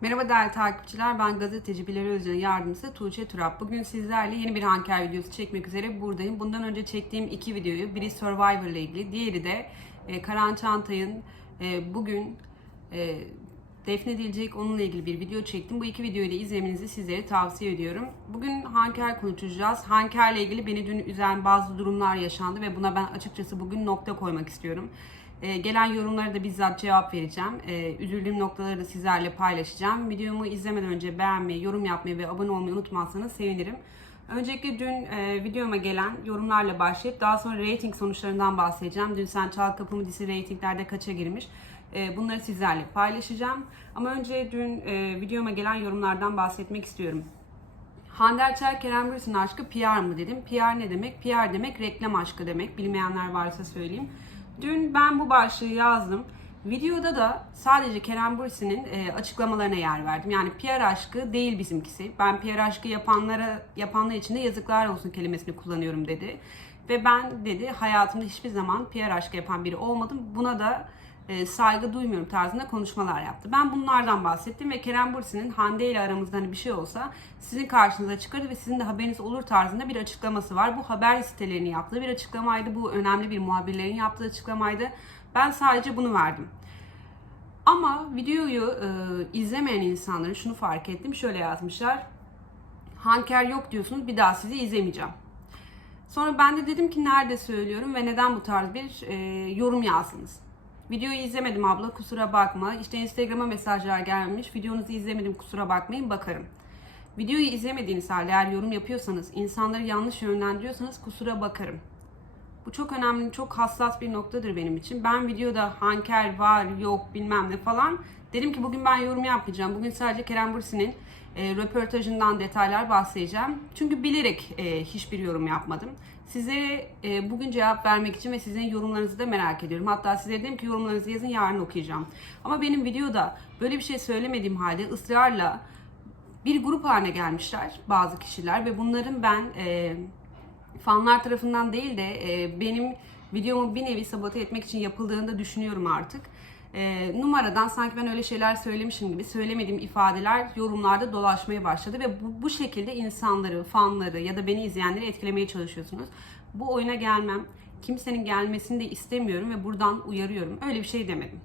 Merhaba değerli takipçiler. Ben gazeteci Bilal Özcan'ın yardımcısı Tuğçe Turap. Bugün sizlerle yeni bir Hanker videosu çekmek üzere buradayım. Bundan önce çektiğim iki videoyu, biri Survivor ile ilgili, diğeri de e, Karan Çantay'ın e, bugün e, defnedilecek onunla ilgili bir video çektim. Bu iki videoyu da izlemenizi sizlere tavsiye ediyorum. Bugün Hanker konuşacağız. Hanker'le ilgili beni dün üzen bazı durumlar yaşandı ve buna ben açıkçası bugün nokta koymak istiyorum. Ee, gelen yorumlara da bizzat cevap vereceğim. Ee, üzüldüğüm noktaları da sizlerle paylaşacağım. Videomu izlemeden önce beğenmeyi, yorum yapmayı ve abone olmayı unutmazsanız sevinirim. Öncelikle dün e, videoma gelen yorumlarla başlayıp daha sonra rating sonuçlarından bahsedeceğim. Dün Sen Çal Kapımı dizisi reytinglerde kaça girmiş? E, bunları sizlerle paylaşacağım. Ama önce dün e, videoma gelen yorumlardan bahsetmek istiyorum. Hande Erçel Kerem Bürsin aşkı PR mı dedim. PR ne demek? PR demek reklam aşkı demek. Bilmeyenler varsa söyleyeyim. Dün ben bu başlığı yazdım. Videoda da sadece Kerem Bürsin'in e, açıklamalarına yer verdim. Yani PR aşkı değil bizimkisi. Ben PR aşkı yapanlara yapanlar için de yazıklar olsun kelimesini kullanıyorum dedi. Ve ben dedi hayatımda hiçbir zaman PR aşkı yapan biri olmadım. Buna da e, saygı duymuyorum tarzında konuşmalar yaptı. Ben bunlardan bahsettim ve Kerem Bürsin'in Hande ile aramızda hani bir şey olsa sizin karşınıza çıkarır ve sizin de haberiniz olur tarzında bir açıklaması var. Bu haber sitelerinin yaptığı bir açıklamaydı. Bu önemli bir muhabirlerin yaptığı açıklamaydı. Ben sadece bunu verdim. Ama videoyu e, izlemeyen insanların şunu fark ettim. Şöyle yazmışlar. Hanker yok diyorsunuz bir daha sizi izlemeyeceğim. Sonra ben de dedim ki nerede söylüyorum ve neden bu tarz bir e, yorum yazdınız. Videoyu izlemedim abla kusura bakma. İşte Instagram'a mesajlar gelmiş. Videonuzu izlemedim kusura bakmayın bakarım. Videoyu izlemediğiniz halde eğer yorum yapıyorsanız, insanları yanlış yönlendiriyorsanız kusura bakarım. Bu çok önemli, çok hassas bir noktadır benim için. Ben videoda hanker var, yok bilmem ne falan dedim ki bugün ben yorum yapmayacağım. Bugün sadece Kerem Bürsin'in e, röportajından detaylar bahsedeceğim. Çünkü bilerek e, hiçbir yorum yapmadım. Sizlere e, bugün cevap vermek için ve sizin yorumlarınızı da merak ediyorum. Hatta size dedim ki yorumlarınızı yazın yarın okuyacağım. Ama benim videoda böyle bir şey söylemediğim halde ısrarla bir grup haline gelmişler bazı kişiler ve bunların ben e, fanlar tarafından değil de e, benim videomu bir nevi sabote etmek için yapıldığını da düşünüyorum artık. E, numaradan sanki ben öyle şeyler söylemişim gibi söylemediğim ifadeler yorumlarda dolaşmaya başladı ve bu, bu şekilde insanları, fanları ya da beni izleyenleri etkilemeye çalışıyorsunuz. Bu oyuna gelmem, kimsenin gelmesini de istemiyorum ve buradan uyarıyorum. Öyle bir şey demedim.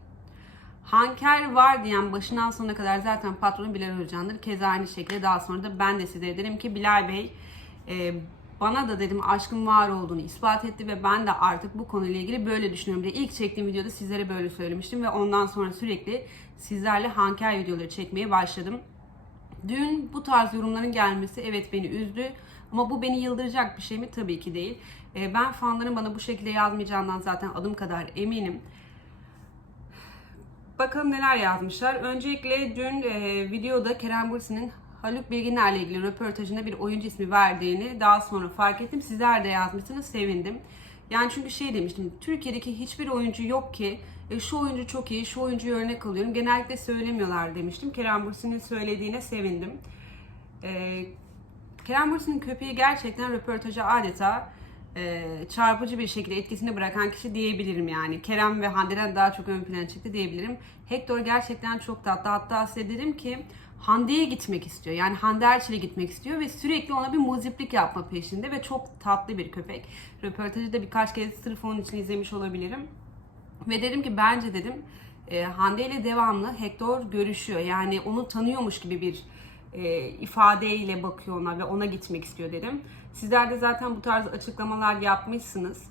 Hanker var diyen başından sonuna kadar zaten patronu Bilal Özcan'dır. Keza aynı şekilde daha sonra da ben de size derim ki Bilal Bey e, bana da dedim aşkın var olduğunu ispat etti ve ben de artık bu konuyla ilgili böyle düşünüyorum diye ilk çektiğim videoda sizlere böyle söylemiştim ve ondan sonra sürekli sizlerle Hanker videoları çekmeye başladım. Dün bu tarz yorumların gelmesi evet beni üzdü ama bu beni yıldıracak bir şey mi? Tabii ki değil. E, ben fanların bana bu şekilde yazmayacağından zaten adım kadar eminim. Bakalım neler yazmışlar. Öncelikle dün e, videoda Kerem Bürsin'in Haluk Bilginer'le ilgili röportajında bir oyuncu ismi verdiğini daha sonra fark ettim. Sizler de yazmışsınız, sevindim. Yani çünkü şey demiştim, Türkiye'deki hiçbir oyuncu yok ki e, şu oyuncu çok iyi, şu oyuncuyu örnek alıyorum. Genellikle söylemiyorlar demiştim. Kerem Bürsin'in söylediğine sevindim. E, Kerem Bürsin'in köpeği gerçekten röportaja adeta e, çarpıcı bir şekilde etkisini bırakan kişi diyebilirim yani. Kerem ve Hande'den daha çok ön plana çıktı diyebilirim. Hector gerçekten çok tatlı. Hatta size dedim ki Hande'ye gitmek istiyor. Yani Hande Erçel'e gitmek istiyor ve sürekli ona bir muziplik yapma peşinde ve çok tatlı bir köpek. Röportajı da birkaç kez sırf onun için izlemiş olabilirim. Ve dedim ki bence dedim e, Hande ile devamlı Hector görüşüyor. Yani onu tanıyormuş gibi bir e, ifadeyle bakıyor ona ve ona gitmek istiyor dedim. Sizler de zaten bu tarz açıklamalar yapmışsınız.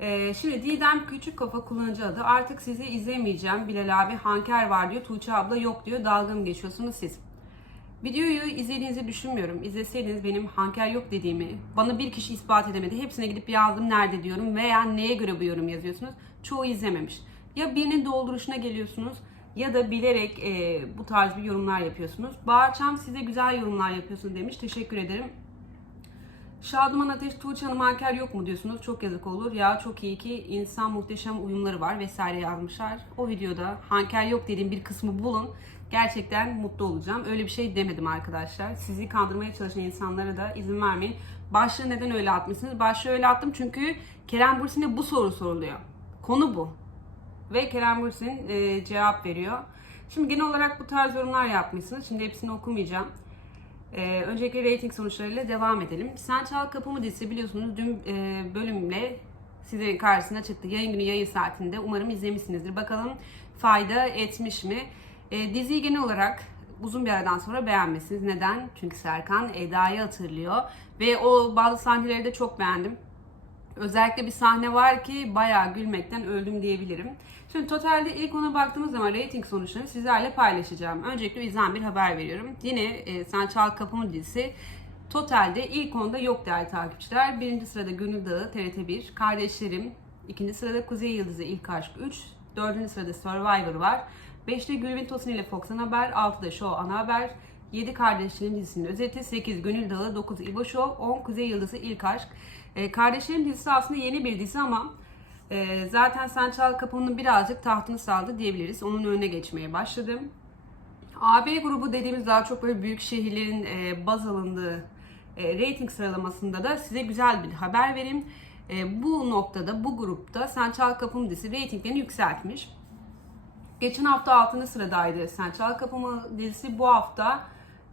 E, şimdi Didem Küçük Kafa kullanıcı adı. Artık sizi izlemeyeceğim. Bilal abi Hanker var diyor. Tuğçe abla yok diyor. Dalga mı geçiyorsunuz siz? Videoyu izlediğinizi düşünmüyorum. İzleseydiniz benim Hanker yok dediğimi bana bir kişi ispat edemedi. Hepsine gidip yazdım nerede diyorum veya neye göre bu yorum yazıyorsunuz. Çoğu izlememiş. Ya birinin dolduruşuna geliyorsunuz ya da bilerek e, bu tarz bir yorumlar yapıyorsunuz. Bağırçam size güzel yorumlar yapıyorsun demiş. Teşekkür ederim. Şaduman Ateş, Tuğçe Hanım yok mu diyorsunuz? Çok yazık olur. Ya çok iyi ki insan muhteşem uyumları var vesaire yazmışlar. O videoda Hanker yok dediğim bir kısmı bulun. Gerçekten mutlu olacağım. Öyle bir şey demedim arkadaşlar. Sizi kandırmaya çalışan insanlara da izin vermeyin. Başlığı neden öyle atmışsınız? Başlığı öyle attım çünkü Kerem Bürsin'e bu soru soruluyor. Konu bu. Ve Kerem Bürsin e, cevap veriyor. Şimdi genel olarak bu tarz yorumlar yapmışsınız. Şimdi hepsini okumayacağım. Ee, öncelikle rating sonuçlarıyla devam edelim. Sen Çal Kapımı dizisi biliyorsunuz dün e, bölümle sizlerin karşısına çıktı. Yayın günü yayın saatinde. Umarım izlemişsinizdir. Bakalım fayda etmiş mi? E, diziyi genel olarak uzun bir aradan sonra beğenmesiniz. Neden? Çünkü Serkan Eda'yı hatırlıyor. Ve o bazı sahneleri de çok beğendim. Özellikle bir sahne var ki bayağı gülmekten öldüm diyebilirim. Şimdi totalde ilk ona baktığımız zaman rating sonuçlarını sizlerle paylaşacağım. Öncelikle izlen bir haber veriyorum. Yine e, Sen Çal Kapımı dizisi totalde ilk onda yok değerli takipçiler. Birinci sırada Gönül Dağı TRT1, Kardeşlerim, ikinci sırada Kuzey Yıldızı İlk Aşk 3, dördüncü sırada Survivor var. 5'te Gülbin Tosun ile Fox Ana Haber, 6'da Show Ana Haber, 7 Kardeşlerin dizisinin özeti, 8 Gönül Dağı, 9 İbo Show, 10 Kuzey Yıldızı İlk Aşk. E, Kardeşlerin dizisi aslında yeni bir dizi ama e, zaten Sen Çal Kapımı'nın birazcık tahtını saldı diyebiliriz. Onun önüne geçmeye başladım. AB grubu dediğimiz daha çok böyle büyük şehirlerin e, baz alındığı e, rating sıralamasında da size güzel bir haber vereyim. E, bu noktada, bu grupta Sen Çal Kapımı dizisi ratinglerini yükseltmiş. Geçen hafta 6. sıradaydı Sen Çal Kapımı dizisi. Bu hafta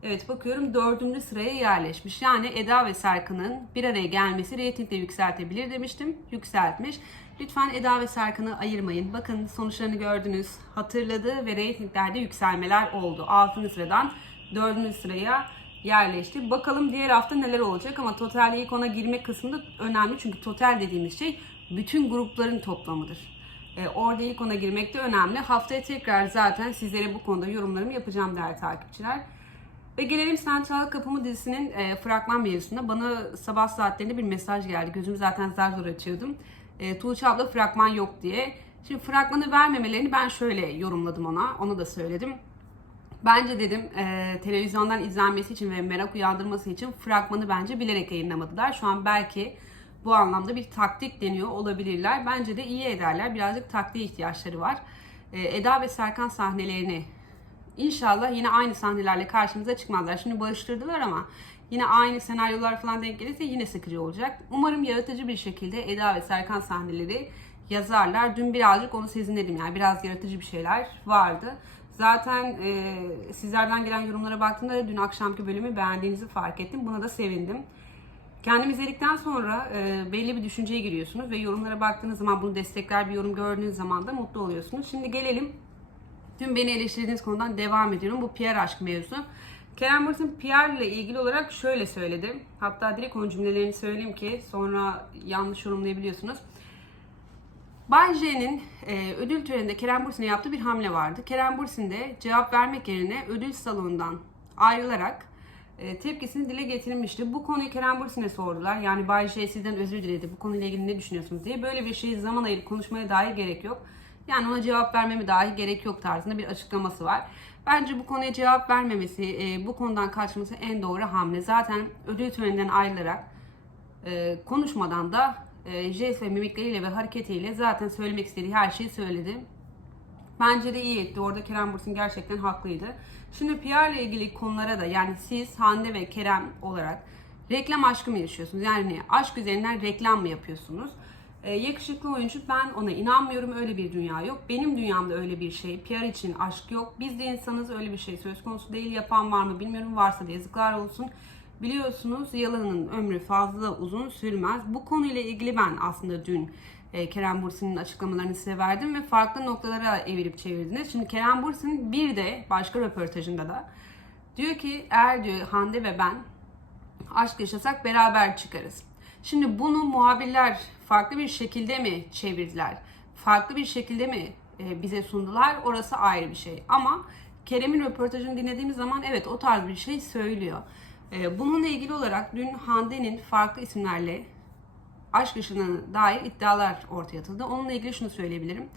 evet bakıyorum 4. sıraya yerleşmiş. Yani Eda ve Serkan'ın bir araya gelmesi reytingde yükseltebilir demiştim. Yükseltmiş. Lütfen Eda ve Serkan'ı ayırmayın. Bakın sonuçlarını gördünüz. Hatırladı ve reytinglerde yükselmeler oldu. 6. sıradan 4. sıraya yerleşti. Bakalım diğer hafta neler olacak ama total ilk ona girme kısmı da önemli. Çünkü total dediğimiz şey bütün grupların toplamıdır. E, orada ilk ona girmek de önemli. Haftaya tekrar zaten sizlere bu konuda yorumlarımı yapacağım değerli takipçiler. Ve gelelim Sen Çal Kapımı dizisinin e, fragman mevzusuna. Bana sabah saatlerinde bir mesaj geldi. Gözümü zaten zar zor açıyordum. E, Tuğçe abla fragman yok diye. Şimdi fragmanı vermemelerini ben şöyle yorumladım ona. Onu da söyledim. Bence dedim e, televizyondan izlenmesi için ve merak uyandırması için fragmanı bence bilerek yayınlamadılar. Şu an belki bu anlamda bir taktik deniyor olabilirler. Bence de iyi ederler. Birazcık taktiğe ihtiyaçları var. E, Eda ve Serkan sahnelerini İnşallah yine aynı sahnelerle karşımıza çıkmazlar. Şimdi barıştırdılar ama yine aynı senaryolar falan denk gelirse yine sıkıcı olacak. Umarım yaratıcı bir şekilde Eda ve Serkan sahneleri yazarlar. Dün birazcık onu sezinledim yani biraz yaratıcı bir şeyler vardı. Zaten e, sizlerden gelen yorumlara baktığımda dün akşamki bölümü beğendiğinizi fark ettim. Buna da sevindim. Kendim izledikten sonra e, belli bir düşünceye giriyorsunuz ve yorumlara baktığınız zaman bunu destekler bir yorum gördüğünüz zaman da mutlu oluyorsunuz. Şimdi gelelim Dün beni eleştirdiğiniz konudan devam ediyorum. Bu Pierre aşk mevzu. Kerem Bürsin Pierre ile ilgili olarak şöyle söyledi. Hatta direkt onun cümlelerini söyleyeyim ki sonra yanlış yorumlayabiliyorsunuz. Bay J'nin e, ödül töreninde Kerem Bürsin'e yaptığı bir hamle vardı. Kerem Bürsin de cevap vermek yerine ödül salonundan ayrılarak e, tepkisini dile getirmişti. Bu konuyu Kerem Bürsin'e sordular. Yani Bay J sizden özür diledi. Bu konuyla ilgili ne düşünüyorsunuz diye. Böyle bir şeyi zaman ayırıp konuşmaya dair gerek yok. Yani ona cevap vermeme dahi gerek yok tarzında bir açıklaması var. Bence bu konuya cevap vermemesi, e, bu konudan kaçması en doğru hamle. Zaten ödül töreninden ayrılarak e, konuşmadan da e, jest ve mimikleriyle ve hareketiyle zaten söylemek istediği her şeyi söyledi. Bence de iyi etti. Orada Kerem Bursin gerçekten haklıydı. Şimdi PR ile ilgili konulara da yani siz Hande ve Kerem olarak reklam aşkı mı yaşıyorsunuz? Yani aşk üzerinden reklam mı yapıyorsunuz? E, yakışıklı oyuncu ben ona inanmıyorum öyle bir dünya yok. Benim dünyamda öyle bir şey. PR için aşk yok. Biz de insanız öyle bir şey söz konusu değil. Yapan var mı bilmiyorum. Varsa da yazıklar olsun. Biliyorsunuz yalanın ömrü fazla uzun sürmez. Bu konuyla ilgili ben aslında dün e, Kerem Bursin'in açıklamalarını size verdim ve farklı noktalara evirip çevirdiniz. Şimdi Kerem Bursin bir de başka röportajında da diyor ki eğer diyor Hande ve ben aşk yaşasak beraber çıkarız. Şimdi bunu muhabirler farklı bir şekilde mi çevirdiler? Farklı bir şekilde mi e, bize sundular? Orası ayrı bir şey. Ama Kerem'in röportajını dinlediğimiz zaman evet o tarz bir şey söylüyor. E, bununla ilgili olarak dün Hande'nin farklı isimlerle aşk yaşına dair iddialar ortaya atıldı. Onunla ilgili şunu söyleyebilirim.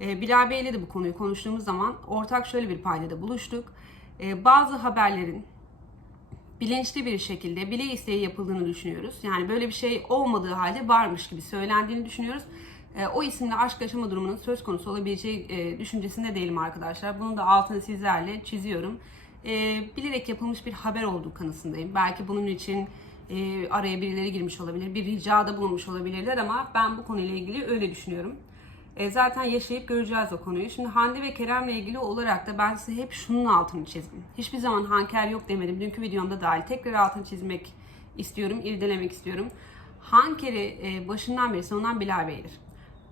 E, Bilal Bey ile de bu konuyu konuştuğumuz zaman ortak şöyle bir paydada buluştuk. Bazı haberlerin bilinçli bir şekilde bile isteği yapıldığını düşünüyoruz. Yani böyle bir şey olmadığı halde varmış gibi söylendiğini düşünüyoruz. E, o isimle aşk yaşama durumunun söz konusu olabileceği e, düşüncesinde değilim arkadaşlar. Bunun da altını sizlerle çiziyorum. E, bilerek yapılmış bir haber olduğu kanısındayım. Belki bunun için e, araya birileri girmiş olabilir, bir ricada bulunmuş olabilirler ama ben bu konuyla ilgili öyle düşünüyorum. E, zaten yaşayıp göreceğiz o konuyu. Şimdi Hande ve Kerem'le ilgili olarak da ben size hep şunun altını çizdim. Hiçbir zaman Hanker yok demedim. Dünkü videomda dahil. Tekrar altını çizmek istiyorum, irdelemek istiyorum. Hanker'i e, başından beri sonundan Bilal Bey'dir.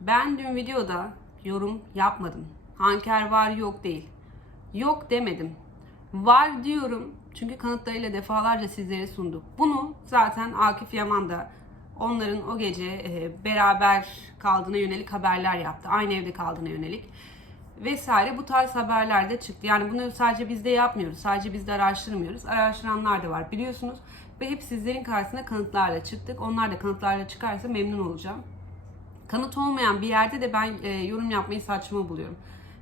Ben dün videoda yorum yapmadım. Hanker var yok değil. Yok demedim. Var diyorum çünkü kanıtlarıyla defalarca sizlere sunduk. Bunu zaten Akif Yaman da onların o gece e, beraber kaldığına yönelik haberler yaptı. Aynı evde kaldığına yönelik vesaire bu tarz haberler de çıktı. Yani bunu sadece biz de yapmıyoruz. Sadece biz de araştırmıyoruz. Araştıranlar da var biliyorsunuz. Ve hep sizlerin karşısına kanıtlarla çıktık. Onlar da kanıtlarla çıkarsa memnun olacağım. Kanıt olmayan bir yerde de ben e, yorum yapmayı saçma buluyorum.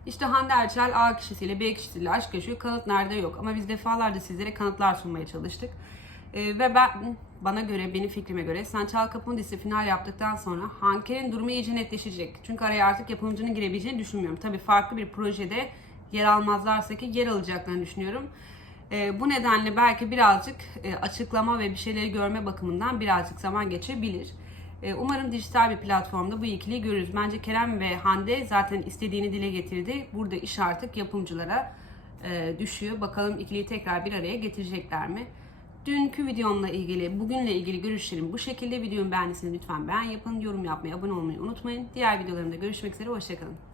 İşte Hande Erçel A kişisiyle B kişisiyle aşk yaşıyor. Kanıt nerede yok. Ama biz defalarca sizlere kanıtlar sunmaya çalıştık. E, ve ben bana göre, benim fikrime göre Kapımı dizisi final yaptıktan sonra Hanker'in durumu iyice netleşecek. Çünkü araya artık yapımcının girebileceğini düşünmüyorum. Tabii farklı bir projede yer almazlarsa ki yer alacaklarını düşünüyorum. E, bu nedenle belki birazcık e, açıklama ve bir şeyleri görme bakımından birazcık zaman geçebilir. E, Umarım dijital bir platformda bu ikiliyi görürüz. Bence Kerem ve Hande zaten istediğini dile getirdi. Burada iş artık yapımcılara e, düşüyor. Bakalım ikiliyi tekrar bir araya getirecekler mi? Dünkü videomla ilgili, bugünle ilgili görüşlerim bu şekilde. Videomu beğendiyseniz lütfen beğen yapın, yorum yapmayı, abone olmayı unutmayın. Diğer videolarımda görüşmek üzere, hoşçakalın.